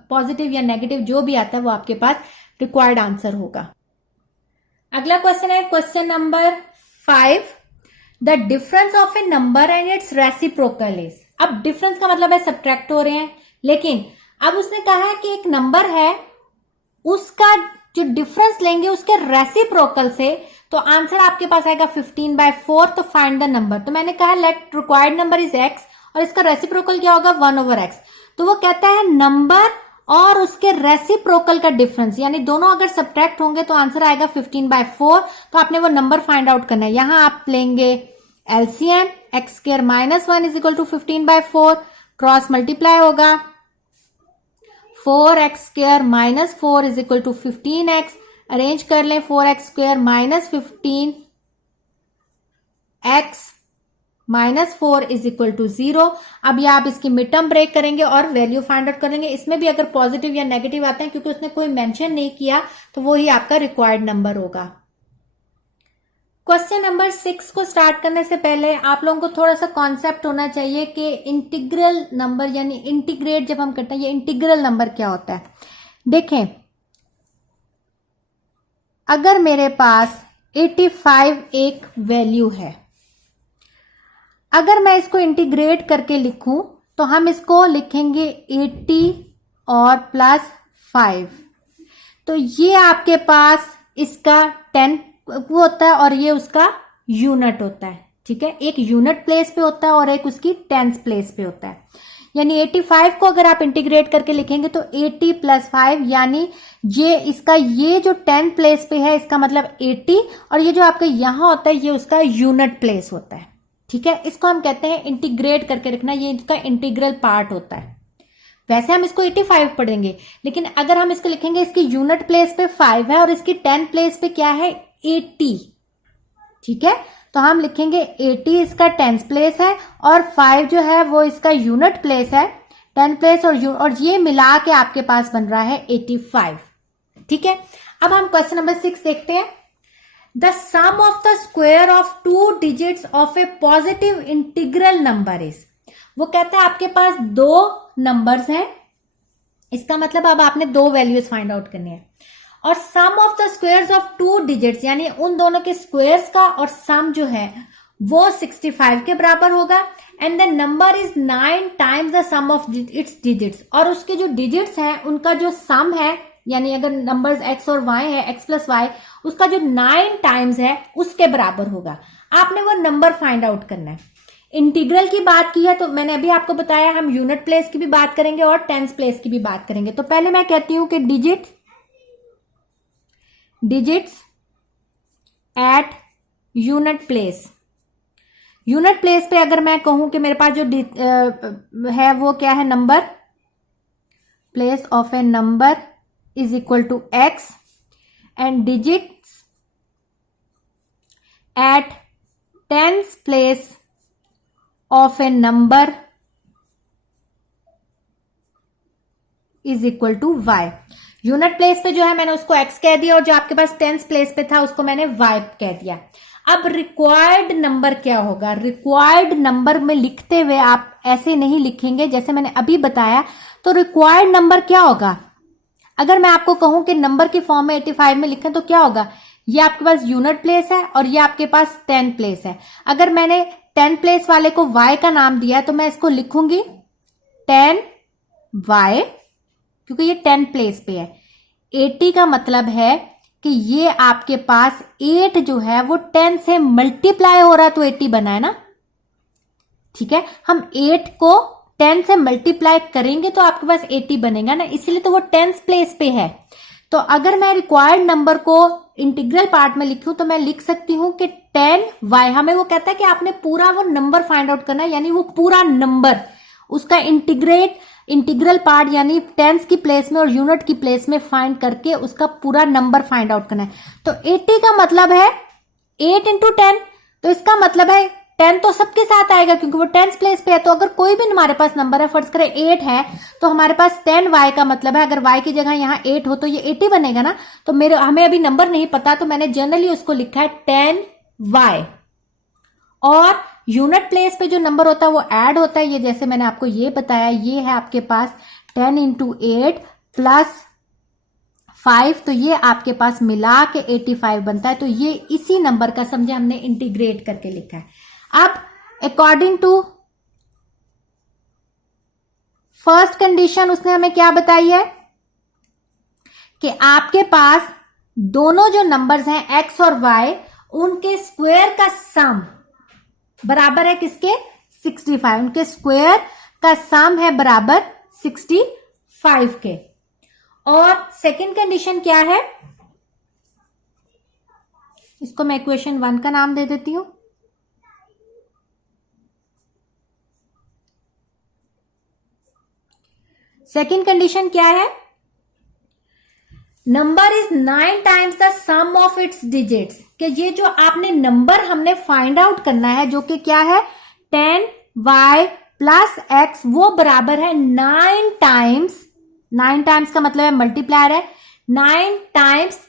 पॉजिटिव या नेगेटिव जो भी आता है वो आपके पास रिक्वायर्ड आंसर होगा. अगला क्वेश्चन है question number 5. The difference of a number and it's reciprocal is. अब डिफरेंस का मतलब है सब्ट्रैक्ट हो रहे हैं, लेकिन अब उसने कहा है कि एक नंबर है उसका जो डिफरेंस लेंगे उसके रेसिप्रोकल से, तो आंसर आपके पास आएगा 15/4. तो फाइंड द नंबर. तो मैंने कहा late required number is x, और इसका रेसिप्रोकल क्या होगा? 1/x. तो वो कहता है नंबर और उसके रेसिप्रोकल का डिफरेंस, यानी दोनों अगर सब्ट्रैक्ट होंगे तो आंसर आएगा 15/4. तो आपने वो नंबर फाइंड आउट करना है. यहां आप लेंगे LCM. x² - 1 is equal to 15/4. Cross multiply होगा. 4x² - 4 is equal to 15x. Arrange कर लें 4x² minus 15x minus 4 is equal to 0। अब ये आप इसकी मिड टर्म ब्रेक करेंगे और वैल्यू फाइंड आउट करेंगे। इसमें भी अगर पॉजिटिव या नेगेटिव आते हैं, क्योंकि उसने कोई मेंशन नहीं किया, तो वो ही आपका रिक्वायर्ड नंबर होगा। क्वेश्चन नंबर 6 को स्टार्ट करने से पहले आप लोगों को थोड़ा सा कॉन्सेप्ट होना चाहिए कि इंटीग्रल नंबर यानी इंटीग्रेट जब हम करते हैं, ये इंटीग्रल नंबर क्या होता है। देखें, अगर मेरे पास 85 एक वैल्यू है, अगर मैं इसको इंटीग्रेट करके लिखूं तो हम इसको लिखेंगे 80 और प्लस 5। तो ये आपके पास इसका 10 वो होता है और ये उसका यूनिट होता है। ठीक है, एक यूनिट प्लेस पे होता है और एक उसकी टेंस प्लेस पे होता है। यानी 85 को अगर आप इंटीग्रेट करके लिखेंगे तो 80 प्लस 5, यानी ये इसका ये जो 10 प्लेस पे है इसका मतलब 80, और ये जो आपका यहां होता है ये उसका यूनिट प्लेस होता है। ठीक है, इसको हम कहते हैं इंटीग्रेट करके रखना, ये इसका इंटीग्रल पार्ट होता है। वैसे हम इसको 85 पढ़ेंगे, लेकिन अगर हम इसको लिखेंगे इसकी यूनिट प्लेस पे 5 है और इसकी 10 प्लेस पे क्या है 80। ठीक है, तो हम लिखेंगे 80 इसका 10 प्लेस है और 5 जो है वो इसका यूनिट प्लेस है, 10 प्लेस और ये मिला के आपके पास बन रहा है 85। ठीक है, अब हम क्वेश्चन नंबर 6 देखते हैं। The sum of the square of 2 digits of a positive integral number is. वो कहता है आपके पास 2 नंबर्स हैं, इसका मतलब अब आपने 2 वैल्यूज फाइंड आउट करनी है, और sum of the squares of 2 digits यानी उन दोनों के स्क्वायर्स का और सम जो है वो 65 के बराबर होगा, and the number is 9 times the sum of its digits. और उसके जो डिजिट्स हैं उनका जो सम है, यानी अगर नंबर्स x और y है, x प्लस वाई, उसका जो 9 टाइम्स है उसके बराबर होगा। आपने वो नंबर फाइंड आउट करना है। इंटीग्रल की बात की है तो मैंने अभी आपको बताया हम यूनिट प्लेस की भी बात करेंगे और टेंस प्लेस की भी बात करेंगे। तो पहले मैं कहती हूं कि digits at unit place. Unit place पे अगर मैं कहूं कि मेरे पास जो है वो क्या है, number, place of a number is equal to x, and digits at tens place of a number is equal to y। Unit place पे जो है मैंने उसको x कह दिया और जो आपके पास टेंस प्लेस पे था उसको मैंने y कह दिया। अब रिक्वायर्ड नंबर क्या होगा? रिक्वायर्ड नंबर में लिखते हुए आप ऐसे नहीं लिखेंगे जैसे मैंने अभी बताया। तो रिक्वायर्ड नंबर क्या होगा? अगर मैं आपको कहूं कि नंबर की फॉर्म में 85 में लिखें तो क्या होगा? ये आपके पास यूनिट प्लेस है और ये आपके पास 10 प्लेस है। अगर मैंने 10 प्लेस वाले को y का नाम दिया तो मैं इसको लिखूंगी 10y, क्योंकि ये 10 प्लेस पे है। 80 का मतलब है कि ये आपके पास 8 जो है वो 10 से मल्टीप्लाई हो रहा है तो 80 बना है ना। ठीक है, हम 8 को 10 से मल्टीप्लाई करेंगे तो आपके पास 80 बनेगा ना, इसलिए तो वो 10th प्लेस पे है। तो अगर मैं रिक्वायर्ड नंबर को इंटीग्रल पार्ट में लिखूं तो मैं लिख सकती हूं कि 10y। हमें वो कहता है कि आपने पूरा वो नंबर फाइंड आउट करना है, यानी वो पूरा नंबर उसका इंटीग्रल पार्ट यानी टेंस की प्लेस में और यूनिट की प्लेस में फाइंड करके उसका पूरा नंबर फाइंड आउट करना है। तो 80 का मतलब है 8 इंटू 10, तो इसका मतलब है 10 तो सबके साथ आएगा क्योंकि वो 10th प्लेस पे है। तो अगर कोई भी हमारे पास नंबर है, फर्ज करें 8 है, तो हमारे पास 10y का मतलब है अगर y की जगह यहाँ 8 हो तो ये 80 बनेगा ना। तो हमें अभी नंबर नहीं पता तो मैंने जनरली उसको लिखा है 10y, और यूनिट प्लेस पे जो नंबर होता है वो ऐड होता है। ये जैसे मैंने आपको ये बताया, ये है आपके पास 10 इंटू 8 प्लस 5, तो ये आपके पास मिला के 85 बनता है। तो ये इसी नंबर का समझे हमने इंटीग्रेट करके लिखा है। अब अकॉर्डिंग टू फर्स्ट कंडीशन उसने हमें क्या बताई है कि आपके पास दोनों जो नंबर्स हैं x और y, उनके स्क्वायर का सम बराबर है किसके? 65। उनके स्क्वायर का सम है बराबर 65 के। और सेकंड कंडीशन क्या है? इसको मैं इक्वेशन 1 का नाम दे देती हूं। सेकंड कंडीशन क्या है? Number is 9 times the sum of its digits, कि ये जो आपने नंबर हमने फाइंड आउट करना है जो कि क्या है 10y प्लस x, वो बराबर है 9 टाइम्स, 9 टाइम्स का मतलब है मल्टीप्लायर है, 9 times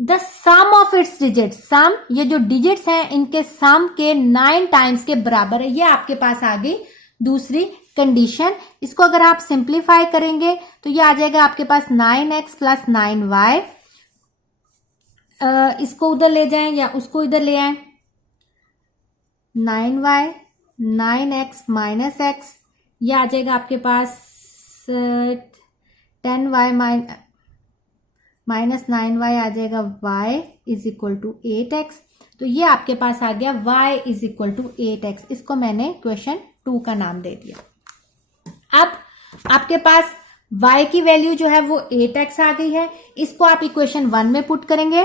the sum of its digits, sum ये जो डिजिट्स हैं इनके सम के 9 टाइम्स के बराबर है। ये आपके पास आ गई दूसरी कंडीशन। इसको अगर आप सिंप्लीफाई करेंगे तो ये आ जाएगा आपके पास 9x प्लस 9y, इसको उधर ले जाएं या उसको इधर ले आए, 9y 9x माइनस x, ये आ जाएगा आपके पास 10y माइनस 9y आ जाएगा y is equal to 8x। तो ये आपके पास आ गया y is equal to 8x। इसको मैंने क्वेश्चन 2 का नाम दे दिया। अब आपके पास y की वैल्यू जो है वो 8x आ गई है, इसको आप इक्वेशन 1 में पुट करेंगे,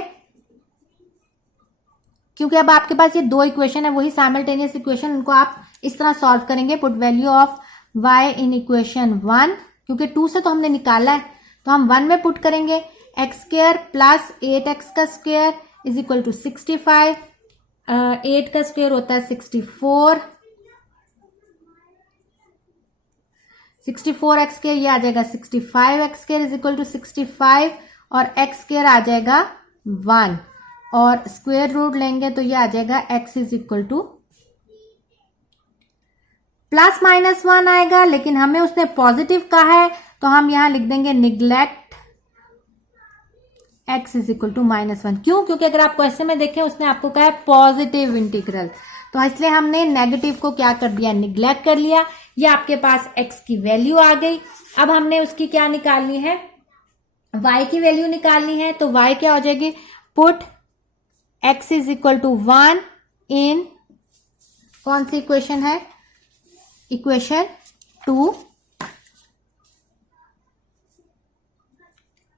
क्योंकि अब आपके पास ये 2 इक्वेशन है वही साइमल्टेनियस इक्वेशन, उनको आप इस तरह सॉल्व करेंगे। Put value of y in equation 1, क्योंकि 2 से तो हमने निकाला है तो हम 1 में पुट करेंगे। एक्स स्क्वायर प्लस 8x का स्क्वायर इज इक्वल टू 65, 8 का स्क्वायर होता है 64, 64x स्क्वायर ये आ जाएगा 65x square is equal to 65, और x स्क्वायर आ जाएगा 1, और स्क्वायर रूट लेंगे तो ये आ जाएगा x is equal to plus minus 1 आएगा, लेकिन हमें उसने पॉजिटिव कहा है तो हम यहां लिख देंगे neglect x is equal to -1। क्यों? क्योंकि अगर आप क्वेश्चन में देखें उसने आपको कहा है पॉजिटिव इंटीग्रल, तो इसलिए हमने नेगेटिव को क्या कर दिया, निग्लेक्ट कर लिया। ये आपके पास x की वैल्यू आ गई। अब हमने उसकी क्या निकालनी है, y की वैल्यू निकालनी है। तो y क्या हो जाएगी, put x is equal to 1 in कौन सी इक्वेशन है, इक्वेशन 2।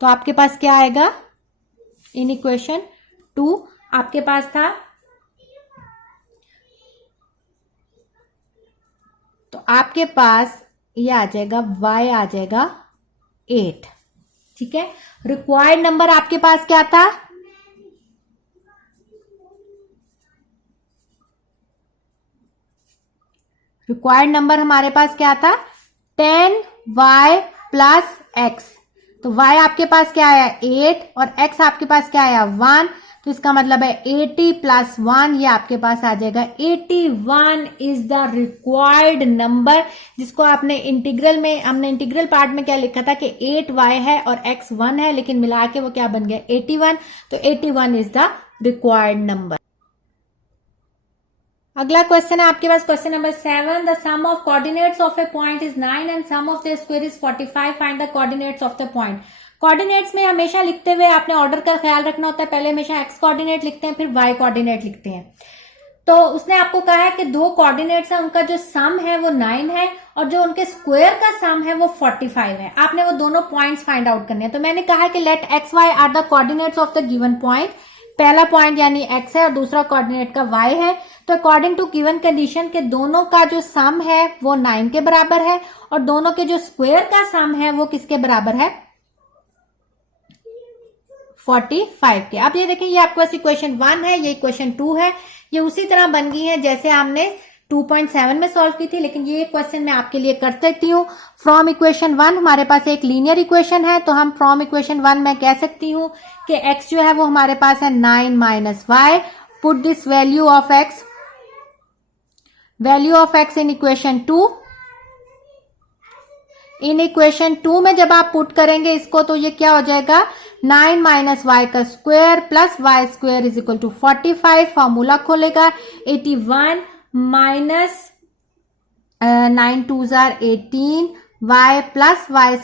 तो आपके पास क्या आएगा, इन इक्वेशन 2 आपके पास था, तो आपके पास ये आ जाएगा y आ जाएगा 8। ठीक है, रिक्वायर्ड नंबर आपके पास क्या था, रिक्वायर्ड नंबर हमारे पास क्या था 10y प्लस x। तो y आपके पास क्या आया 8 और x आपके पास क्या आया 1, तो इसका मतलब है 80 प्लस 1, ये आपके पास आ जाएगा 81 इज द रिक्वायर्ड नंबर, जिसको आपने इंटीग्रल में, हमने इंटीग्रल पार्ट में क्या लिखा था कि 8y है और x 1 है, लेकिन मिला के वो क्या बन गया 81। तो 81 इज द रिक्वायर्ड नंबर। अगला क्वेश्चन है आपके पास question number 7। The sum of coordinates of a point is 9 and sum of the square is 45, find the coordinates of the point. Coordinates में हमेशा लिखते हुए आपने ऑर्डर का ख्याल रखना होता है, पहले हमेशा एक्स कोऑर्डिनेट लिखते हैं फिर वाई कोऑर्डिनेट लिखते हैं। तो उसने आपको कहा है कि 2 कोऑर्डिनेट्स है, उनका जो सम है वो 9 है और जो उनके स्क्वायर का सम है वो 45 है। आपने वो दोनों पॉइंट्स फाइंड आउट करने हैं। तो मैंने कहा है कि let x y are the coordinates of the given point. पहला पॉइंट यानी x है और दूसरा कोऑर्डिनेट का y है। तो अकॉर्डिंग टू गिवन कंडीशन के दोनों का जो सम है वो 9 के बराबर है और दोनों के जो स्क्वायर का सम है वो किसके बराबर है 45 के। अब ये देखिए, ये आपके पास इक्वेशन 1 है, ये इक्वेशन 2 है, ये उसी तरह बन गई है जैसे हमने 2.7 में सॉल्व की थी, लेकिन ये क्वेश्चन मैं आपके लिए कर सकती हूँ। फ्रॉम इक्वेशन 1 हमारे पास एक लीनियर इक्वेशन है, तो हम फ्रॉम इक्वेशन 1 में कह सकती हूँ कि x जो है वो हमारे पास है 9 minus y. Put this value of x in equation 2। In equation 2 में जब आप पुट करेंगे इसको तो ये क्या हो जाएगा 9 माइनस वाई का square plus y square is equal to 45। Formula खोलेगा 81 माइनस 9 2 जार 18 y plus y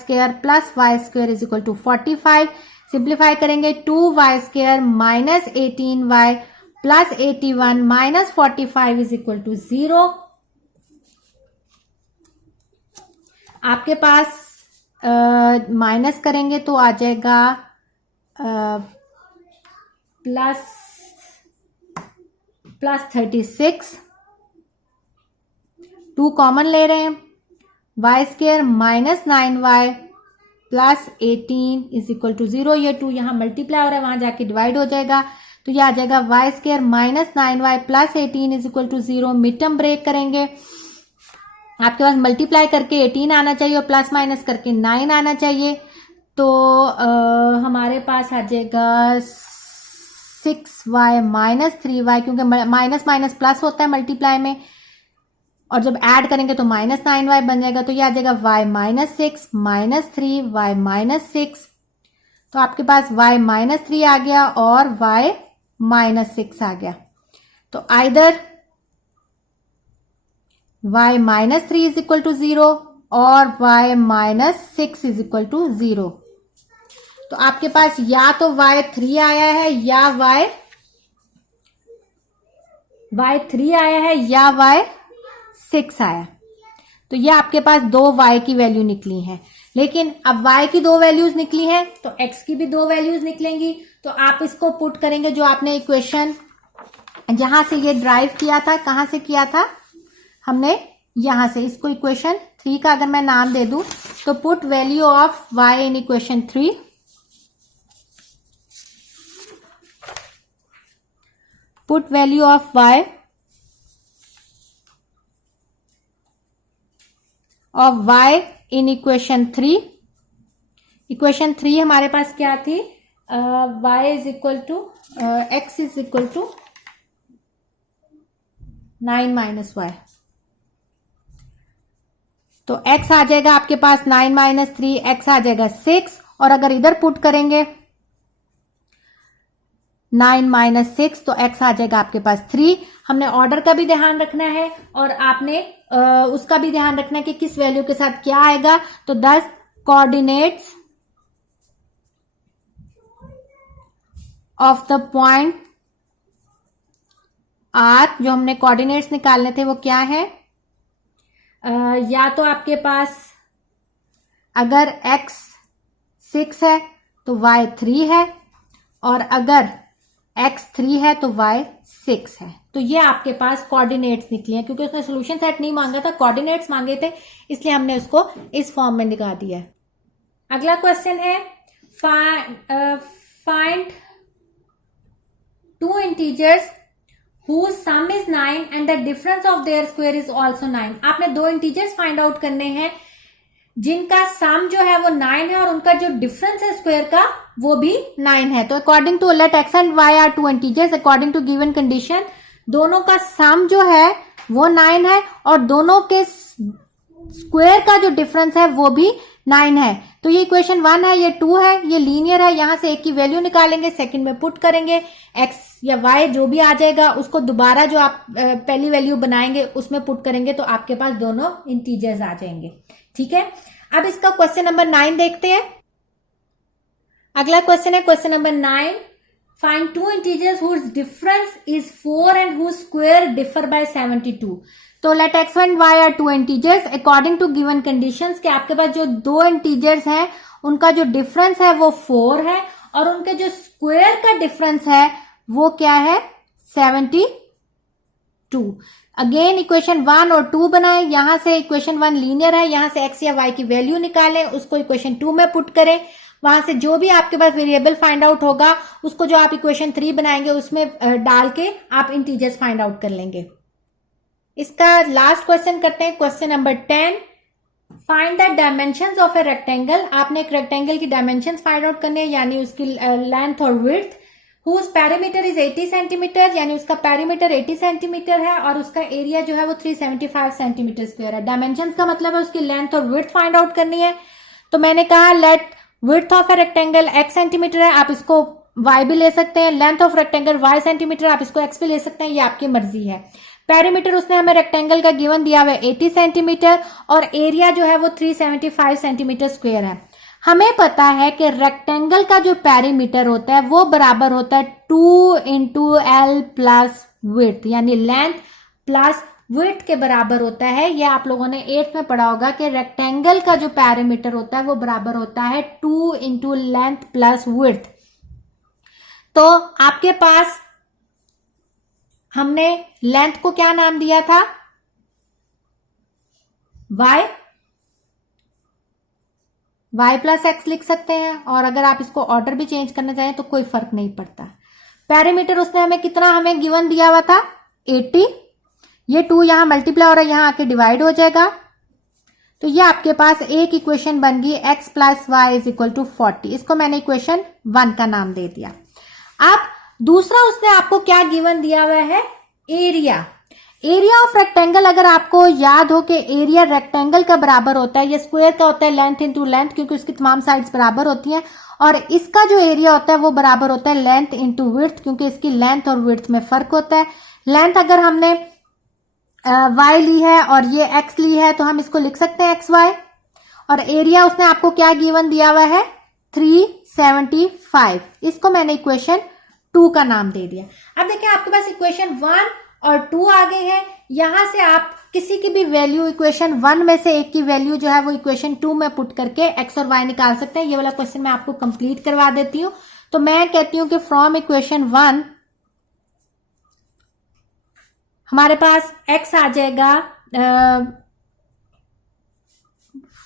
square is equal to 45। Simplify करेंगे 2y square minus 18y plus 81 minus 45 is equal to 0। आपके पास माइनस करेंगे तो आ जाएगा प्लस 36। 2 कॉमन ले रहे हैं, y square minus 9y plus 18 is equal to 0। ये 2 यहाँ मल्टीप्लाई हो रहा है, वहां जाके डिवाइड हो जाएगा, तो ये आ जाएगा y square minus 9y plus 18 is equal to 0। Mid term break करेंगे, आपके पास मल्टीप्लाई करके 18 आना चाहिए और प्लस माइनस करके 9 आना चाहिए। तो हमारे पास आ जाएगा 6y माइनस 3y, क्योंकि माइनस माइनस प्लस होता है मल्टीप्लाई में, और जब ऐड करेंगे तो माइनस 9y बन जाएगा। तो ये आ जाएगा y minus 6 minus 3 y minus 6। तो आपके पास y माइनस 3 आ गया और y माइनस 6 आ गया। तो either y minus 3 is equal to 0 और y minus 6 is equal to 0। तो आपके पास या तो y3 आया है या y3 आया है या y6 आया। तो ये आपके पास दो y की वैल्यू निकली है। लेकिन अब y की दो वैल्यूज निकली हैं तो x की भी दो वैल्यूज निकलेंगी। तो आप इसको पुट करेंगे, जो आपने इक्वेशन जहां से ये ड्राइव किया था, कहां से किया था हमने, यहां से। इसको इक्वेशन 3 का अगर मैं नाम दे दूं तो put value of y in equation 3, put value of y in equation 3। Equation 3 हमारे पास क्या थी, y is equal to x is equal to 9 minus y। तो x आ जाएगा आपके पास 9 माइनस 3, x आ जाएगा 6, और अगर इधर पुट करेंगे 9 माइनस 6 तो x आ जाएगा आपके पास 3। हमने ऑर्डर का भी ध्यान रखना है और आपने उसका भी ध्यान रखना है कि किस वैल्यू के साथ क्या आएगा। तो 10 coordinates of the point R, जो हमने कोऑर्डिनेट्स निकालने थे वो क्या है, या तो आपके पास अगर x 6 है तो y 3 है, और अगर x 3 है तो y 6 है। तो ये आपके पास कोऑर्डिनेट्स निकले हैं, क्योंकि उसने सॉल्यूशन सेट नहीं मांगा था, कोऑर्डिनेट्स मांगे थे, इसलिए हमने उसको इस फॉर्म में निकाल दिया है। अगला क्वेश्चन है find two integers whose sum is 9 and the difference of their square is also 9। आपने दो इंटीजर्स फाइंड आउट करने हैं जिनका सम जो है वो 9 है और उनका जो डिफरेंस है स्क्वायर का वो भी 9 है। तो according to let x and y are two integers according to given condition, दोनों का सम जो है वो 9 है और दोनों के स्क्वायर का जो डिफरेंस है वो भी 9 है। तो ये इक्वेशन 1 है, ये 2 है, ये लीनियर है। यहां से एक की वैल्यू निकालेंगे, सेकंड में पुट करेंगे, x या y जो भी आ जाएगा उसको दोबारा जो आप पहली वैल्यू बनाएंगे उसमें पुट करेंगे, तो आपके पास दोनों इंटीजर्स आ जाएंगे। ठीक है, अब इसका क्वेश्चन नंबर 9 देखते हैं। अगला क्वेश्चन है question number 9, find two integers whose difference is 4 and whose square differ by 72। तो let x and y are two integers according to given conditions, के आपके पास जो दो इंटीजर्स हैं उनका जो डिफरेंस है वो 4 है और उनके जो स्क्वायर का डिफरेंस है वो क्या है, 72। अगेन इक्वेशन 1 और 2 बनाएं, यहां से इक्वेशन 1 लीनियर है, यहां से x या y की वैल्यू निकालें, उसको इक्वेशन 2 में पुट करें, वहां से जो भी आपके पास वेरिएबल फाइंड आउट होगा उसको जो आप इक्वेशन 3 बनाएंगे उसमें डाल के आप इंटीजर्स फाइंड आउट कर लेंगे। इसका लास्ट क्वेश्चन करते हैं, question number 10, find the dimensions of a rectangle. आपने एक रेक्टेंगल की डायमेंशंस फाइंड आउट करने हैं, यानी उसकी लेंथ और width, whose perimeter is 80 centimetre, यानी उसका पेरीमीटर 80 सेंटीमीटर है और उसका एरिया जो है वो 375 सेंटीमीटर स्क्वायर है। डायमेंशंस का मतलब है उसकी लेंथ और विड्थ फाइंड आउट करनी है। तो मैंने कहा let width of a rectangle x centimetre है, आप इसको y भी ले सकते हैं, length of rectangle y centimetre, आप इसको x भी ले सकते हैं, ये आपकी मर्जी है। पेरीमीटर उसने हमें रेक्टेंगल का गिवन दिया हुआ है 80 सेंटीमीटर और एरिया जो है वो 375 सेंटीमीटर स्क्वायर है। हमें पता है कि रेक्टेंगल का जो पेरीमीटर होता है वो बराबर होता है 2 इंटू एल प्लस विड्थ, यानी लेंथ प्लस विड्थ के बराबर होता है। ये आप लोगों ने 8th में पढ़ा होगा कि रेक्टेंगल का जो पेरीमीटर होता है वो बराबर होता है 2 इंटू लेंथ प्लस विड्थ। तो आपके पास हमने लेंथ को क्या नाम दिया था, y, y प्लस एक्स लिख सकते हैं, और अगर आप इसको ऑर्डर भी चेंज करना चाहें तो कोई फर्क नहीं पड़ता। पैरामीटर उसने हमें कितना हमें गिवन दिया हुआ था 80, ये 2 यहां मल्टीप्लाई और यहां आके डिवाइड हो जाएगा, तो ये आपके पास एक इक्वेशन बन गई x plus Y is equal to 40। इसको मैंने इक्वेशन 1 का नाम दे दिया। अब दूसरा उसने आपको क्या गिवन दिया हुआ है, एरिया। एरिया ऑफ रेक्टेंगल, अगर आपको याद हो कि एरिया रेक्टेंगल का बराबर होता है, ये स्क्वायर का होता है लेंथ इंटू लेंथ, क्योंकि उसकी तमाम साइड्स बराबर होती हैं, और इसका जो एरिया होता है वो बराबर होता है लेंथ इंटू विड्थ, क्योंकि इसकी लेंथ और विड्थ में फर्क होता है। लेंथ अगर हमने y ली है और ये x ली है तो हम इसको लिख सकते हैं xy, और एरिया उसने आपको क्या गिवन दिया हुआ है 375। इसको मैंने इक्वेशन 2 का नाम दे दिया। अब देखिए आपके पास इक्वेशन 1 और 2 आ गए हैं। यहां से आप किसी की भी वैल्यू, इक्वेशन 1 में से एक की वैल्यू जो है वो इक्वेशन 2 में पुट करके x और y निकाल सकते हैं। ये वाला क्वेश्चन मैं आपको कंप्लीट करवा देती हूं। तो मैं कहती हूं कि फ्रॉम इक्वेशन 1 हमारे पास x आ जाएगा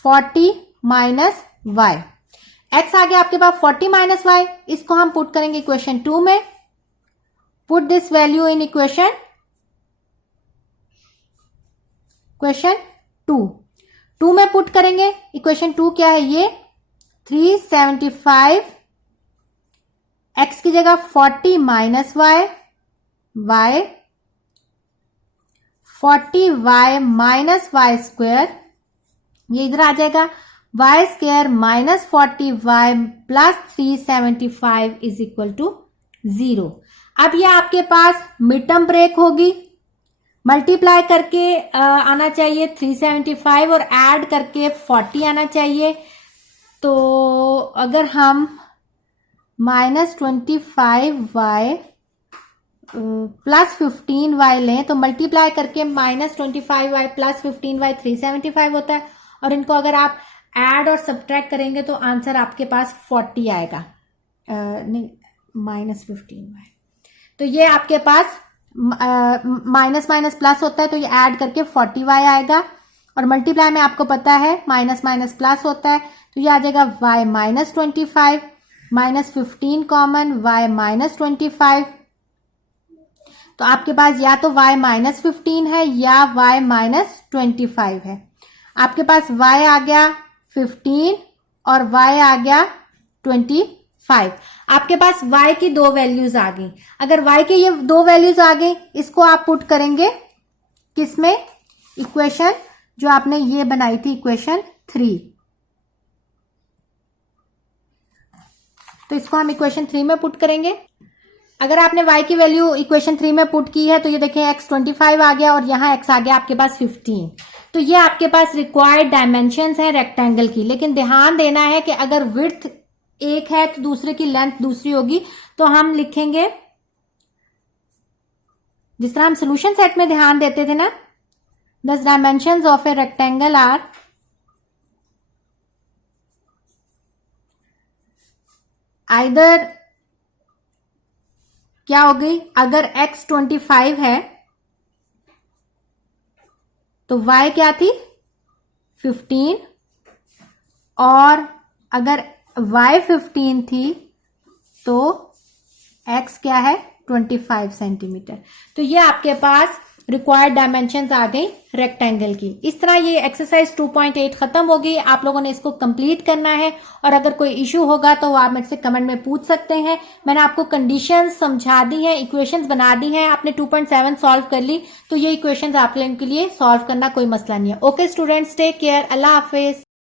40 माइनस वाई। x आ गया आपके पास 40 माइनस वाई, इसको हम पुट करेंगे इक्वेशन 2 में। Put this value in equation 2 में पुट करेंगे। इक्वेशन 2 क्या है, ये 375, x की जगह 40 minus Y, y 40y minus Y square, ये इधर आ जाएगा y square minus 40y plus 375 is equal to 0। अब ये आपके पास मिड टर्म ब्रेक होगी, मल्टीप्लाई करके आना चाहिए 375 और ऐड करके 40 आना चाहिए। तो अगर हम माइनस 25y प्लस 15y लें तो मल्टीप्लाई करके माइनस 25y प्लस 15y 375 होता है, और इनको अगर आप ऐड और सब्ट्रैक्ट करेंगे तो आंसर आपके पास 40 आएगा, नहीं माइनस 15y। तो ये आपके पास माइनस माइनस प्लस होता है, तो ये ऐड करके 40y आएगा, और मल्टीप्लाई में आपको पता है माइनस माइनस प्लस होता है, तो ये आ जाएगा y minus 25 minus 15 common y minus 25। तो आपके पास या तो y माइनस 15 है या y माइनस 25 है। आपके पास y आ गया 15 और y आ गया 25। आपके पास y की 2 वैल्यूज आ गई। अगर y की ये 2 वैल्यूज आ गई, इसको आप पुट करेंगे किसमें, इक्वेशन जो आपने ये बनाई थी इक्वेशन 3। तो इसको हम इक्वेशन 3 में पुट करेंगे। अगर आपने y की वैल्यू इक्वेशन 3 में पुट की है तो ये देखें x 25 आ गया और यहाँ x आ गया आपके पास 15। तो ये आपके पास रिक्वायर्ड डायमेंशंस है रेक्टेंगल की, लेकिन ध्यान देना है कि अगर विड्थ एक है तो दूसरे की लेंथ दूसरी होगी। तो हम लिखेंगे जिस तरह हम सोल्यूशन सेट में ध्यान देते थे ना, the dimensions of a rectangle are either क्या हो गई, अगर x 25 है तो y क्या थी 15, और अगर y 15 थी तो x क्या है 25 सेंटीमीटर। तो ये आपके पास रिक्वायर्ड डायमेंशंस आ गई रेक्टेंगल की। इस तरह ये एक्सरसाइज 2.8 खत्म हो गई। आप लोगों ने इसको कंप्लीट करना है, और अगर कोई इशू होगा तो आप मेरे से कमेंट में पूछ सकते हैं। मैंने आपको कंडीशंस समझा दी हैं, इक्वेशंस बना दी हैं, आपने 2.7 सॉल्व कर ली, तो ये इक्वेशंस आप लोगों के लिए सॉल्व करना कोई मसला नहीं है। ओके स्टूडेंट्स, टेक केयर, अल्लाह हाफिज।